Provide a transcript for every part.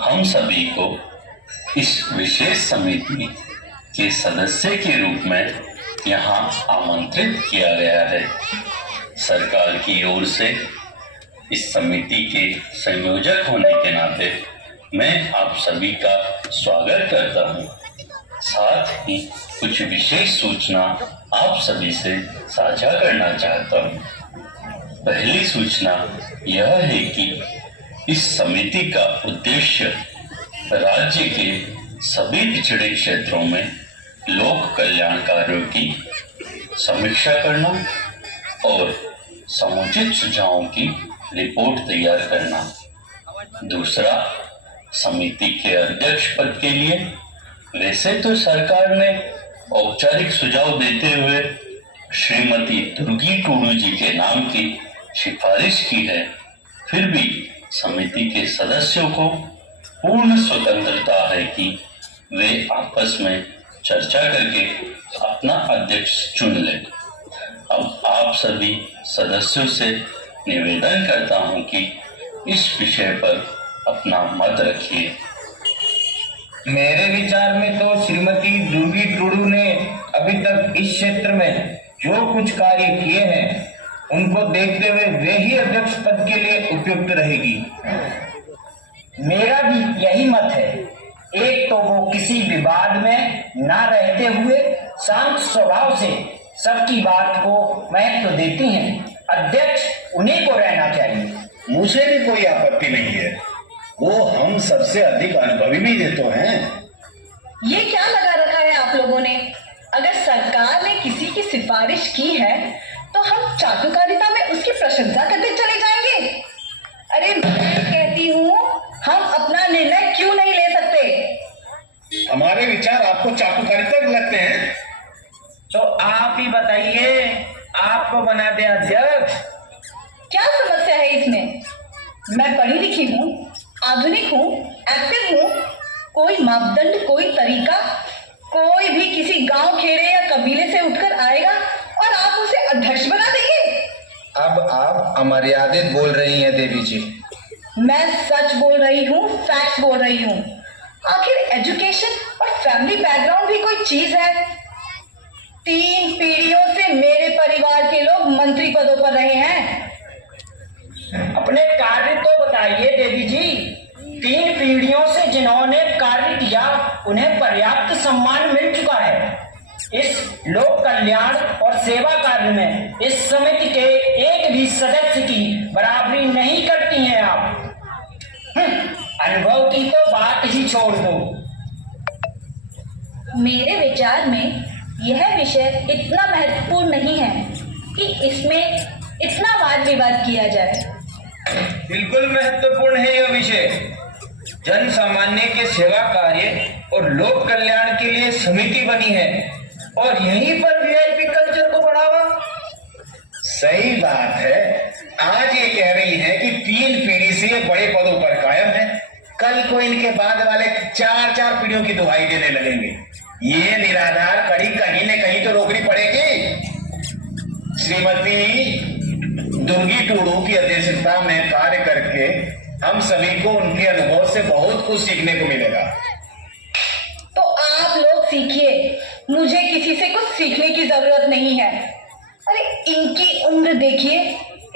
हम सभी को इस विशेष समिति के सदस्य के रूप में यहाँ आमंत्रित किया गया है। सरकार की ओर से इस समिति के संयोजक होने के नाते मैं आप सभी का स्वागत करता हूँ। साथ ही कुछ विशेष सूचना आप सभी से साझा करना चाहता हूँ। पहली सूचना यह है कि इस समिति का उद्देश्य राज्य के सभी पिछड़े क्षेत्रों में लोक कल्याण कार्यों की समीक्षा करना और समुचित सुझावों की रिपोर्ट तैयार करना। दूसरा, समिति के अध्यक्ष पद के लिए वैसे तो सरकार ने औपचारिक सुझाव देते हुए श्रीमती दुर्गी टूडू जी के नाम की सिफारिश की है, फिर भी समिति के सदस्यों को पूर्ण स्वतंत्रता है कि वे आपस में चर्चा करके अपना अध्यक्ष चुन लें। अब आप सभी सदस्यों से निवेदन करता हूं कि इस विषय पर अपना मत रखिए। मेरे विचार में तो श्रीमती दुर्गी टूडू ने अभी तक इस क्षेत्र में जो कुछ कार्य किए हैं उनको देखते हुए वे ही अध्यक्ष पद के लिए उपयुक्त रहेगी। मेरा भी यही मत है। एक तो वो किसी विवाद में ना रहते हुए शांत स्वभाव से सबकी बात को महत्व देती हैं। अध्यक्ष उन्हीं को रहना चाहिए। मुझे भी कोई आपत्ति नहीं है, वो हम सबसे अधिक अनुभवी भी देते हैं। ये क्या लगा रखा है आप लोगों ने? अगर सरकार ने किसी की सिफारिश की है तो हम चाटुकारिता में उसकी प्रशंसा करते चले जाएंगे? अरे मैं कहती हूँ, हम अपना निर्णय क्यों नहीं ले सकते? हमारे विचार आपको चाटुकारिता लगते हैं? तो आप ही बताइए, आपको बना दे अध्यक्ष। क्या समस्या है इसमें? मैं पढ़ी लिखी हूँ, आधुनिक हूँ, एक्टिव हूँ। कोई मापदंड, कोई तरीका, कोई भी किसी गांव, खेड़े या कबीले से उठकर आएगा और आप उसे अध्यक्ष बना देंगे। अब आप अमर्यादित बोल रही हैं देवी जी। मैं सच बोल रही हूँ, फैक्ट्स बोल रही हूँ। आखिर एजुकेशन और फैमिली बैकग्राउंड भी कोई चीज है? 3 पीढ़ियों से मेरे परिवार के लोग मंत्री पदों पर रहे हैं। अपने कार्य तो बताइए देवी जी। 3 पीढ़ियों से जिन्होंने कार्य किया उन्हें पर्याप्त सम्मान मिल चुका है। इस लोक कल्याण और सेवा कार्य में इस समिति के एक भी सदस्य की बराबरी नहीं करती हैं आप। अनुभव की तो बात ही छोड़ दो। मेरे विचार में यह विषय इतना महत्वपूर्ण नहीं है कि इसमें इतना वाद विवाद किया जाए। बिल्कुल महत्वपूर्ण है यह विषय। जन सामान्य के सेवा कार्य और लोक कल्याण के लिए समिति बनी है और यहीं पर वीआईपी कल्चर को बढ़ावा। सही बात है। आज ये कह रही है कि 3 पीढ़ी से ये बड़े पदों पर कायम है, कल को इनके बाद वाले 4 पीढ़ियों की दुहाई देने लगेंगे। ये निराधार कड़ी कहीं न कहीं तो रोकनी पड़ेगी। श्रीमती दुर्गी टूडू की अध्यक्षता में कार्य करके हम सभी को उनके अनुभव से बहुत कुछ सीखने को मिलेगा। तो आप लोग सीखिए, मुझे किसी से कुछ सीखने की जरूरत नहीं है। अरे इनकी उम्र देखिए,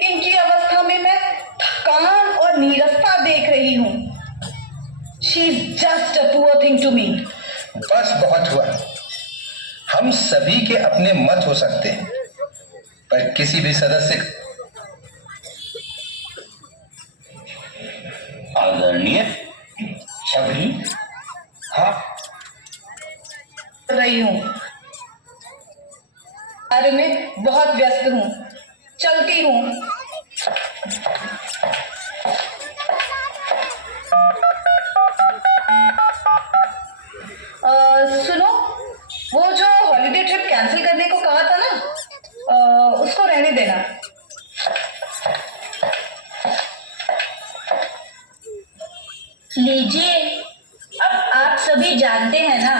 इनकी अवस्था में मैं थकान और नीरसता देख रही हूँ। She is just a poor thing to me. बस बहुत हुआ। हम सभी के अपने मत हो सकते हैं, पर किसी भी सदस्य आदरणीय सभी हाँ रही हूँ, कार्य में बहुत व्यस्त हूँ, चलती हूँ। सुनो, वो जो हॉलिडे ट्रिप कैंसिल करने को कहा था ना, उसको रहने देना। लीजिए, अब आप सभी जानते हैं ना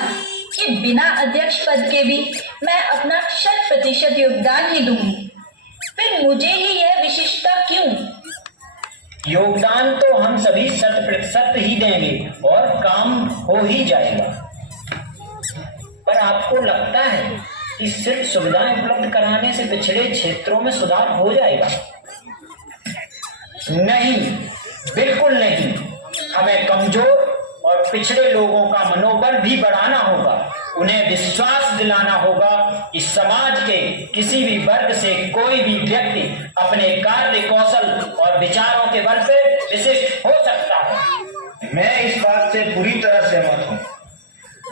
कि बिना अध्यक्ष पद के भी मैं अपना 100% योगदान ही दूंगी। फिर मुझे ही यह विशिष्टता क्यों? योगदान तो हम सभी 100% ही देंगे और काम हो ही जाएगा। पर आपको लगता है कि सिर्फ सुविधाएं उपलब्ध कराने से पिछड़े क्षेत्रों में सुधार हो जाएगा? नहीं, बिल्कुल नहीं। हमें कमजोर और पिछड़े लोगों का मनोबल भी बढ़ाना होगा। उन्हें विश्वास दिलाना होगा कि समाज के किसी भी वर्ग से कोई भी व्यक्ति अपने कार्य कौशल और विचारों के बल पे विशिष्ट हो सकता है। मैं इस बात से पूरी तरह सहमत हूँ।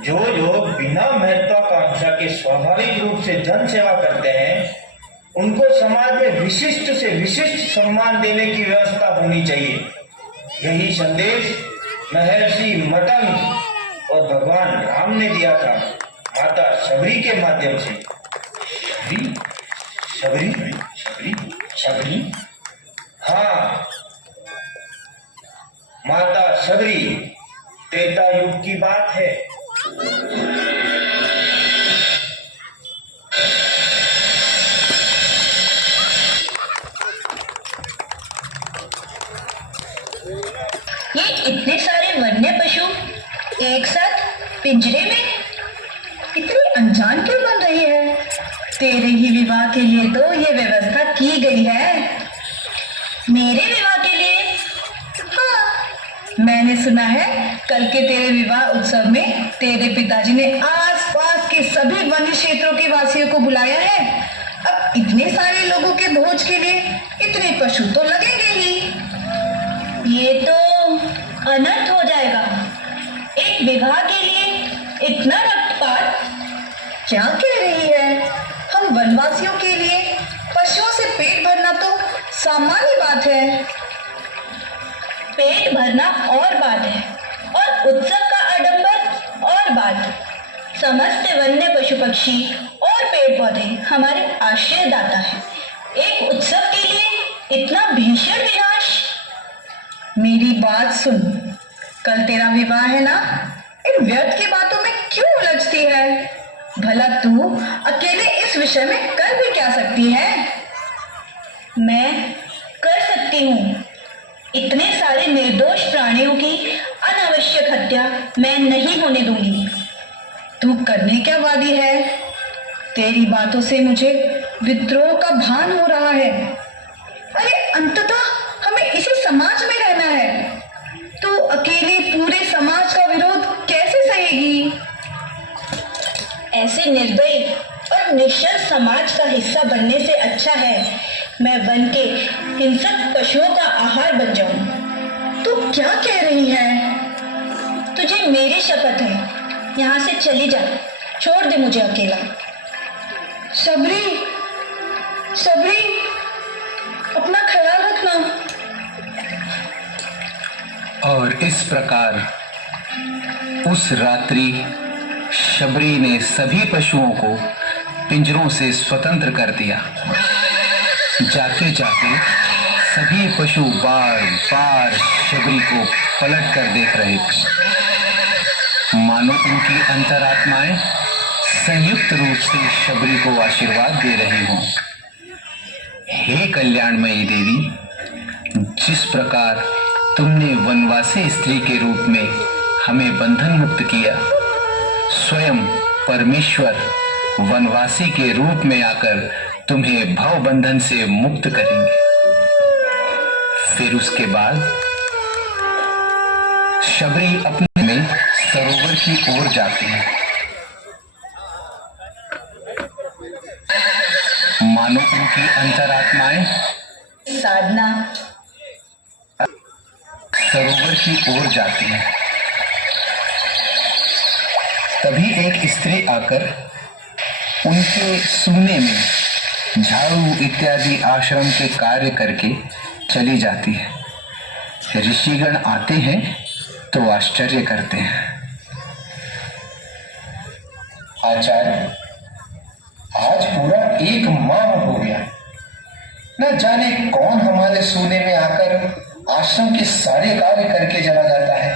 जो लोग बिना महत्वाकांक्षा के स्वाभाविक रूप से जन सेवा करते हैं, उनको समाज में विशिष्ट से विशिष्ट सम्मान देने की व्यवस्था होनी चाहिए। यही संदेश महर्षि मतंग और भगवान राम ने दिया था माता शबरी के माध्यम से। शबरी शबरी शबरी शबरी? हाँ, माता शबरी त्रेता युग की बात है। ये इतने सारे वन्य पशु एक साथ पिंजरे में इतनी अनजान क्यों बन रही है? तेरे ही विवाह के लिए तो ये व्यवस्था की गई है। मेरे विवाह के लिए? हाँ, मैंने सुना है कल के तेरे विवाह उत्सव में तेरे पिताजी ने आसपास के सभी वन्य क्षेत्रों के वासियों को बुलाया है। अब इतने सारे लोगों के भोज के लिए इतने पशु तो लगेंगे ही। ये तो अनर्थ हो जाएगा। एक विवाह के लिए इतना रक्तपात? क्या कह रही है? हम वनवासियों के लिए पशुओं से पेट भरना तो सामान्य बात है। पेट भरना और बात है और उत्सव का आडंबर और बात। समस्त वन्य पशु पक्षी और पेड़ पौधे हमारे आश्रयदाता हैं। एक उत्सव के लिए इतना भीषण विनाश? मेरी बात सुन, कल तेरा विवाह है ना? इन व्यर्थ की बातों में क्यों उलझती है? भला तू अकेले इस विषय में कर भी क्या सकती है? मैं कर सकती हूँ। इतने सारे निर्दोष प्राणियों की अनावश्यक हत्या मैं नहीं होने दूंगी। तू करने क्या वादी है? तेरी बातों से मुझे विद्रोह का भान हो रहा है। अरे अंततः हमें इसी समाज में रहना है। तू अकेले पूरे समाज का विरोध कैसे सहेगी? ऐसे निर्दयी और निश्चल समाज का हिस्सा बनने से अच्छा है मैं वन के हिंसक पशुओं का आहार बन जाऊं। तू क्या कह रही है? तुझे मेरी शपथ है, यहाँ से चली जा, छोड़ दे मुझे अकेला। शबरी, शबरी, अपना ख्याल रखना। और इस प्रकार उस रात्रि शबरी ने सभी पशुओं को पिंजरों से स्वतंत्र कर दिया। जाते जाते सभी पशु बार बार शबरी को पलट कर देख रहे थे, मानो उनकी अंतरात्माएं संयुक्त रूप से शबरी को आशीर्वाद दे रही हों। हे कल्याणमयी देवी, जिस प्रकार तुमने वनवासी स्त्री के रूप में हमें बंधन मुक्त किया, स्वयं परमेश्वर वनवासी के रूप में आकर तुम्हें भव बंधन से मुक्त करेंगे। फिर उसके बाद शबरी अपने में सरोवर की ओर जाती है, मानो उनकी अंतरात्माएं साधना सरोवर की ओर जाती है। तभी एक स्त्री आकर उनके सूने में झाड़ू इत्यादि आश्रम के कार्य करके चली जाती है। ऋषिगण आते हैं तो आश्चर्य करते हैं। आचार्य, आज पूरा 1 माह हो गया, न जाने कौन हमारे सूने में आकर आश्रम के सारे कार्य करके चला जाता है।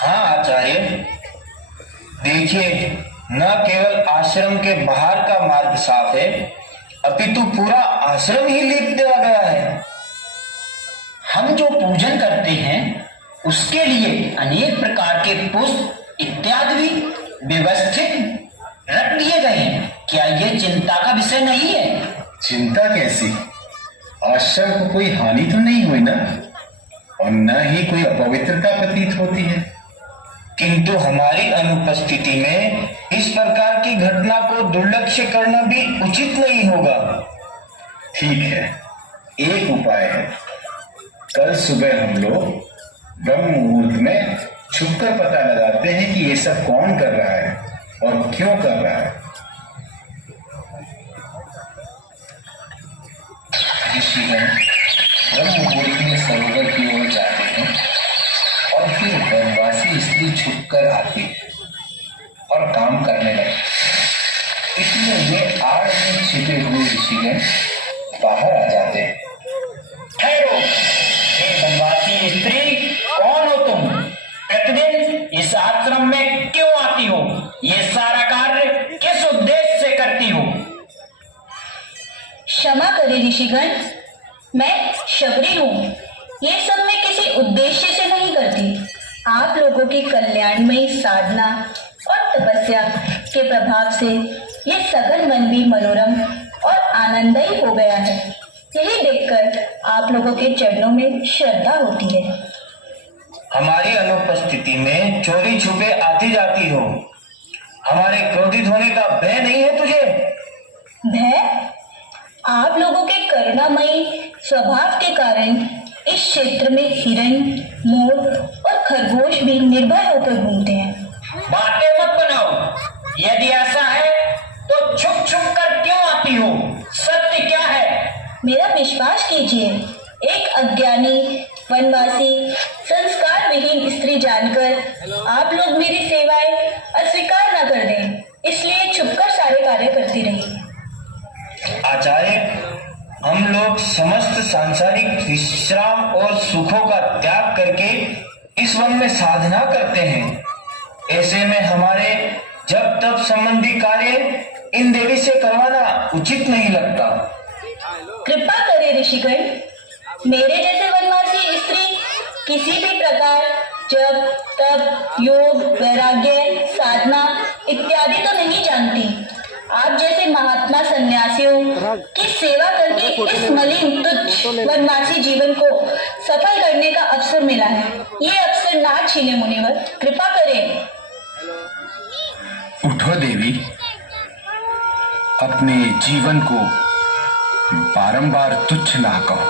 हाँ आचार्य, देखिए, न केवल आश्रम के बाहर का मार्ग साफ है, अपितु पूरा आश्रम ही लीप दिया गया है। हम जो पूजन करते हैं उसके लिए अनेक प्रकार के पुष्प इत्यादि भी व्यवस्थित रख दिए गए हैं। क्या ये चिंता का विषय नहीं है? चिंता कैसी? आश्रम को कोई हानि तो नहीं हुई ना, और न ही कोई अपवित्रता प्रतीत होती है। किंतु हमारी अनुपस्थिति में इस प्रकार की घटना को दुर्लक्ष्य करना भी उचित नहीं होगा। ठीक है, एक उपाय है। कल सुबह हम लोग ब्रह्म मुहूर्त में छुपकर पता लगाते हैं कि ये सब कौन कर रहा है और क्यों कर रहा है। ऋषिगण ब्रह्म मुहूर्त में सरोवर की ओर जाते हैं और फिर वनवासी स्त्री छुपकर आती है और काम करने लगती। इसलिए वे आड़ में छिपे हुए ऋषिगण बाहर आ जाते हैं। ठहरो, हे वनवासी स्त्री, कौन हो तुम? प्रतिदिन इस आश्रम में क्यों आती हो? ये सारा कार्य किस उद्देश्य से करती हो? क्षमा करें ऋषिगण, मैं शबरी हूँ। ये सब मैं किसी उद्देश्य से नहीं करती। आप लोगों की कल्याणमयी साधना और तपस्या के प्रभाव से ये सघन मन भी मनोरम और आनंदमयी हो गया है। यही देखकर आप लोगों के चरणों में श्रद्धा होती है। हमारी अनुपस्थिति में चोरी छुपे आती जाती हो। हमारे क्रोधित होने का भय नहीं है तुझे? भय? आप लोगों के करुणामयी स्वभाव के कारण इस क्षेत्र में हिरण, मोर और खरगोश भी निर्भय होकर घूमते हैं। बातें मत बनाओ। यदि ऐसा है तो छुप छुप कर क्यों आती हो? सत्य क्या है? मेरा विश्वास कीजिए, एक अज्ञानी वनवासी संस्कार विहीन स्त्री जानकर आप लोग मेरी सेवाएं अस्वीकार न कर दें, इसलिए छुपकर सारे कार्य करती रही। आचार्य, हम लोग समस्त सांसारिक विश्राम और सुखों का त्याग करके इस वन में साधना करते हैं। ऐसे में हमारे जब तब संबंधी कार्य इन देवी से करवाना उचित नहीं लगता। कृपा करें ऋषिगण, मेरे जैसे वनवासी स्त्री किसी भी प्रकार जब तब योग, वैराग्य, साधना इत्यादि तो नहीं जानती। आप जैसे महात्मा सन्यासियों की सेवा करके इस मलिन तुच्छ वनवासी जीवन को सफल करने का अवसर मिला है। ये अवसर ना छीने मुनिवर, कृपा करें। उठो देवी, अपने जीवन को बारंबार तुच्छ ना कहो।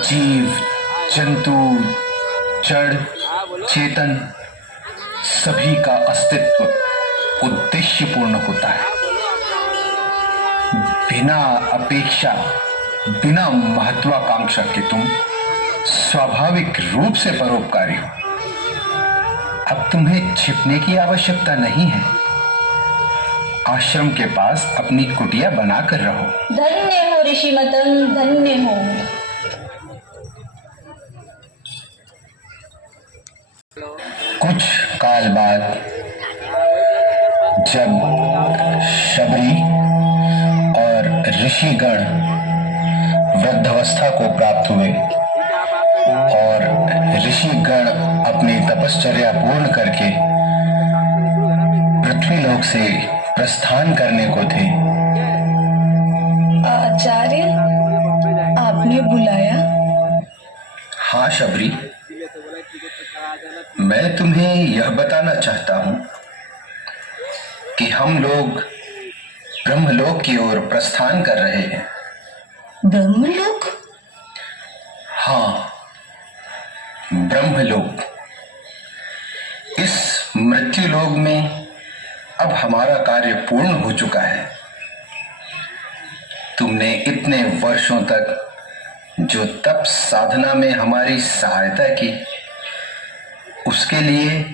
जीव, जंतु, जड़, चेतन सभी का अस्तित्व उद्देश्यपूर्ण होता है। बिना अपेक्षा, बिना महत्वाकांक्षा के तुम स्वाभाविक रूप से परोपकारी हो। अब तुम्हें छिपने की आवश्यकता नहीं है। आश्रम के पास अपनी कुटिया बनाकर रहो। धन्य हो ऋषिमतम, धन्य हो। कुछ काल बाद जब शबरी और ऋषिगण वृद्धावस्था को प्राप्त हुए और ऋषिगण अपनी तपश्चर्या पूर्ण करके पृथ्वीलोक से प्रस्थान करने को थे। आचार्य, आपने बुलाया? हाँ शबरी, मैं तुम्हें यह बताना चाहता हूं कि हम लोग ब्रह्मलोक की ओर प्रस्थान कर रहे हैं। ब्रह्मलोक? हाँ, ब्रह्मलोक। इस मृत्युलोक में अब हमारा कार्य पूर्ण हो चुका है। तुमने इतने वर्षों तक जो तप साधना में हमारी सहायता की, उसके लिए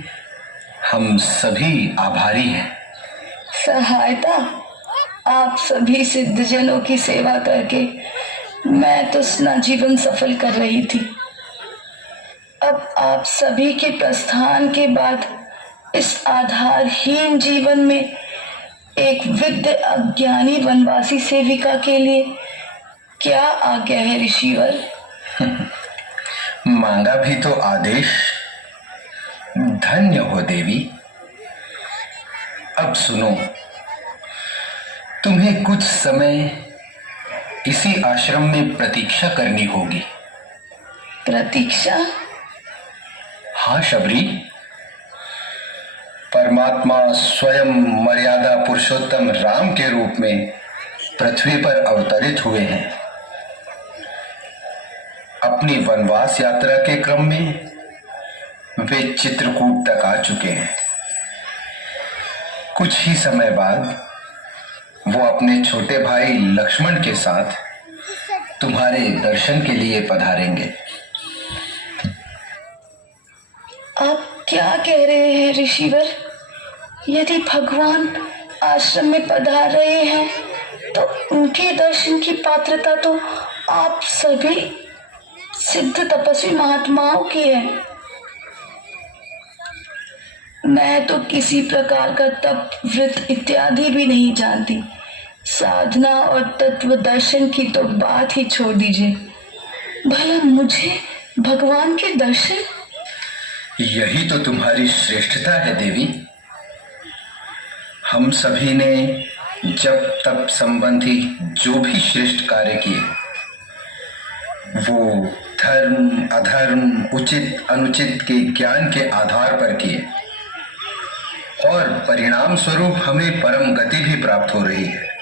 हम सभी आभारी हैं। सहायता? आप सभी सिद्धजनों की सेवा करके मैं तो अपना जीवन सफल कर रही थी। अब आप सभी के प्रस्थान के बाद इस आधारहीन जीवन में एक वृद्ध अज्ञानी वनवासी सेविका के लिए क्या आज्ञा है ऋषिवर? मांगा भी तो आदेश। धन्य हो देवी। अब सुनो, तुम्हें कुछ समय इसी आश्रम में प्रतीक्षा करनी होगी। प्रतीक्षा? हाँ शबरी, परमात्मा स्वयं मर्यादा पुरुषोत्तम राम के रूप में पृथ्वी पर अवतरित हुए हैं। अपनी वनवास यात्रा के क्रम में वे चित्रकूट तक आ चुके हैं। कुछ ही समय बाद वो अपने छोटे भाई लक्ष्मण के साथ तुम्हारे दर्शन के लिए पधारेंगे। आप क्या कह रहे हैं ऋषिवर? यदि भगवान आश्रम में पधार रहे हैं तो उनके दर्शन की पात्रता तो आप सभी सिद्ध तपस्वी महात्माओं की है। मैं तो किसी प्रकार का तप, व्रत इत्यादि भी नहीं जानती। साधना और तत्व दर्शन की तो बात ही छोड़ दीजिए। भला मुझे भगवान के दर्शन? यही तो तुम्हारी श्रेष्ठता है देवी। हम सभी ने जब तप संबंधी जो भी श्रेष्ठ कार्य किए, वो धर्म अधर्म, उचित अनुचित के ज्ञान के आधार पर किए और परिणाम स्वरूप हमें परम गति भी प्राप्त हो रही है।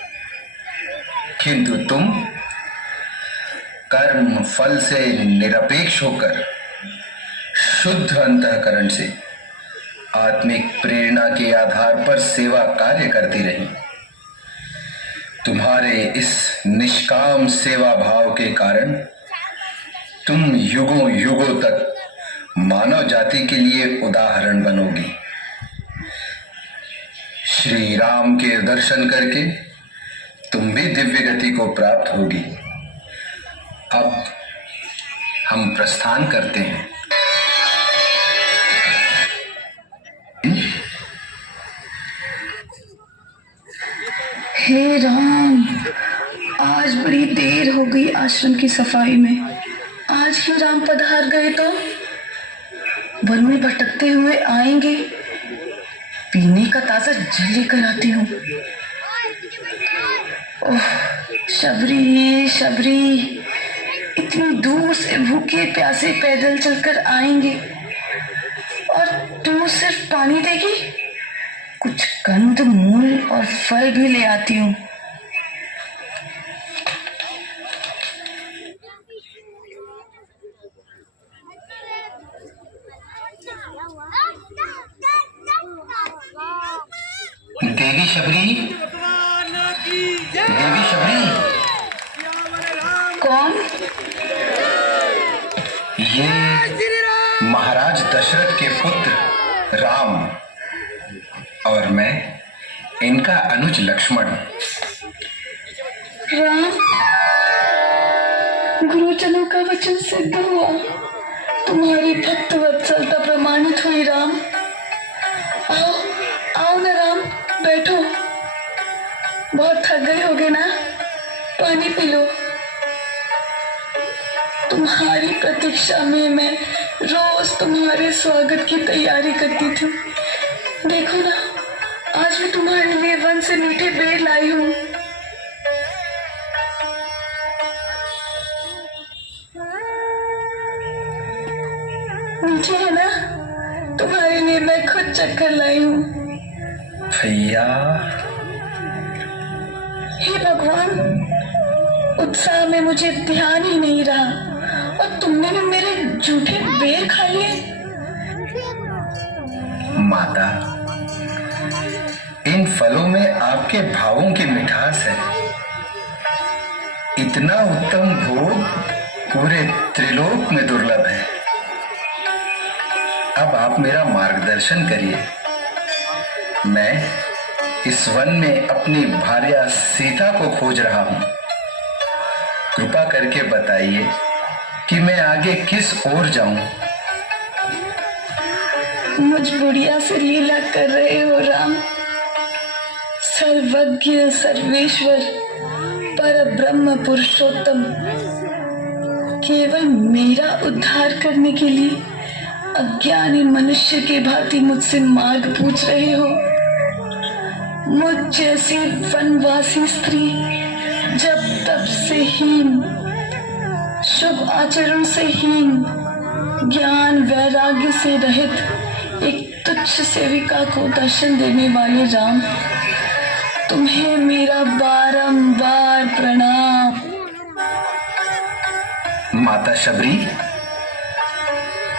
किंतु तुम कर्म फल से निरपेक्ष होकर शुद्ध अंतःकरण से आत्मिक प्रेरणा के आधार पर सेवा कार्य करती रही। तुम्हारे इस निष्काम सेवा भाव के कारण तुम युगों युगों तक मानव जाति के लिए उदाहरण बनोगी। श्री राम के दर्शन करके तुम भी दिव्य गति को प्राप्त होगी। अब हम प्रस्थान करते हैं। हे राम, आज बड़ी देर हो गई आश्रम की सफाई में। आज ही राम पधार गए तो वन में भटकते हुए आएंगे। पीने का ताजा जल लेकर आती हूँ। ओह शबरी शबरी, इतनी दूर से भूखे प्यासे पैदल चलकर आएंगे और तू सिर्फ पानी देगी? कुछ कंद मूल और फल भी ले आती हूँ। देवी शबरी, देवी शबरी। कौन? ये महाराज दशरथ के पुत्र राम और मैं इनका अनुज लक्ष्मण। राम, गुरुजनों का वचन सिद्ध हुआ। तुम्हारी भक्त वत्सलता प्रमाणित हुई। राम, आओ आओ ना राम, बैठो। बहुत थक गए होगे ना, पानी पी लो। तुम्हारी प्रतीक्षा में मैं रोज तुम्हारे स्वागत की तैयारी करती थी। देखो ना, आज मैं तुम्हारे लिए वन से मीठे बेर लाई हूँ। मीठे है ना? तुम्हारे लिए मैं खुद चक्कर लाई हूँ। भैया, हे भगवान, उत्साह में मुझे ध्यान ही नहीं रहा और तुमने भी मेरे जूठे बेर खा लिए। माता, इन फलों में आपके भावों की मिठास है। इतना उत्तम भोग पूरे त्रिलोक में दुर्लभ है। अब आप मेरा मार्गदर्शन करिए। मैं इस वन में अपनी भार्या सीता को खोज रहा हूं। कृपा करके बताइए कि मैं आगे किस ओर जाऊं। मुझ बुढ़िया से लीला कर रहे हो राम। सर्वज्ञ सर्वेश्वर पर ब्रह्म पुरुषोत्तम केवल मेरा उद्धार करने के लिए अज्ञानी मनुष्य के भांति मुझसे मार्ग पूछ रहे हो? मुझ जैसी वनवासी स्त्री जब तब से हीन, शुभ आचरण से हीन, ज्ञान वैराग्य से रहित एक तुच्छ सेविका को दर्शन देने वाले राम, तुम्हें मेरा बारंबार प्रणाम। माता शबरी,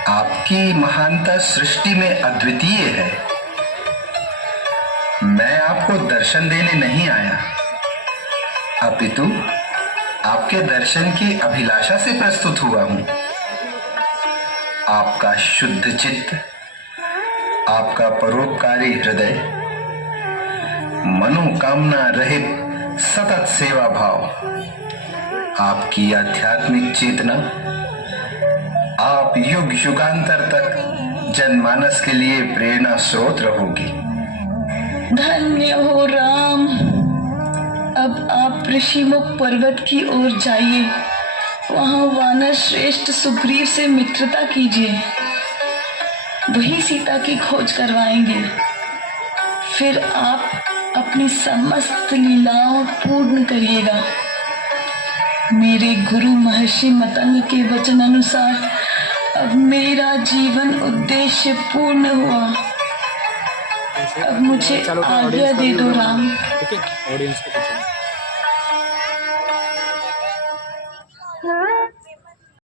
आपकी महानता सृष्टि में अद्वितीय है। मैं आपको दर्शन देने नहीं आया, अपितु आपके दर्शन की अभिलाषा से प्रस्तुत हुआ हूं। आपका शुद्ध चित्त, आपका परोपकारी हृदय, मनोकामना रहित सतत सेवा भाव, आपकी आध्यात्मिक चेतना, आप युग युगांतर तक जनमानस के लिए प्रेरणा स्रोत रहोगी। धन्य हो राम। अब आप ऋषिमुख पर्वत की ओर जाइए, वहां वानर श्रेष्ठ सुग्रीव से मित्रता कीजिए, वही सीता की खोज करवाएंगे। फिर आप अपनी समस्त लीलाओं पूर्ण करिएगा। मेरे गुरु महर्षि मतंग के वचन अनुसार अब मेरा जीवन उद्देश्य पूर्ण हुआ। अब मुझे आज्ञा दे दो राम। ठीक है, ऑडियंस को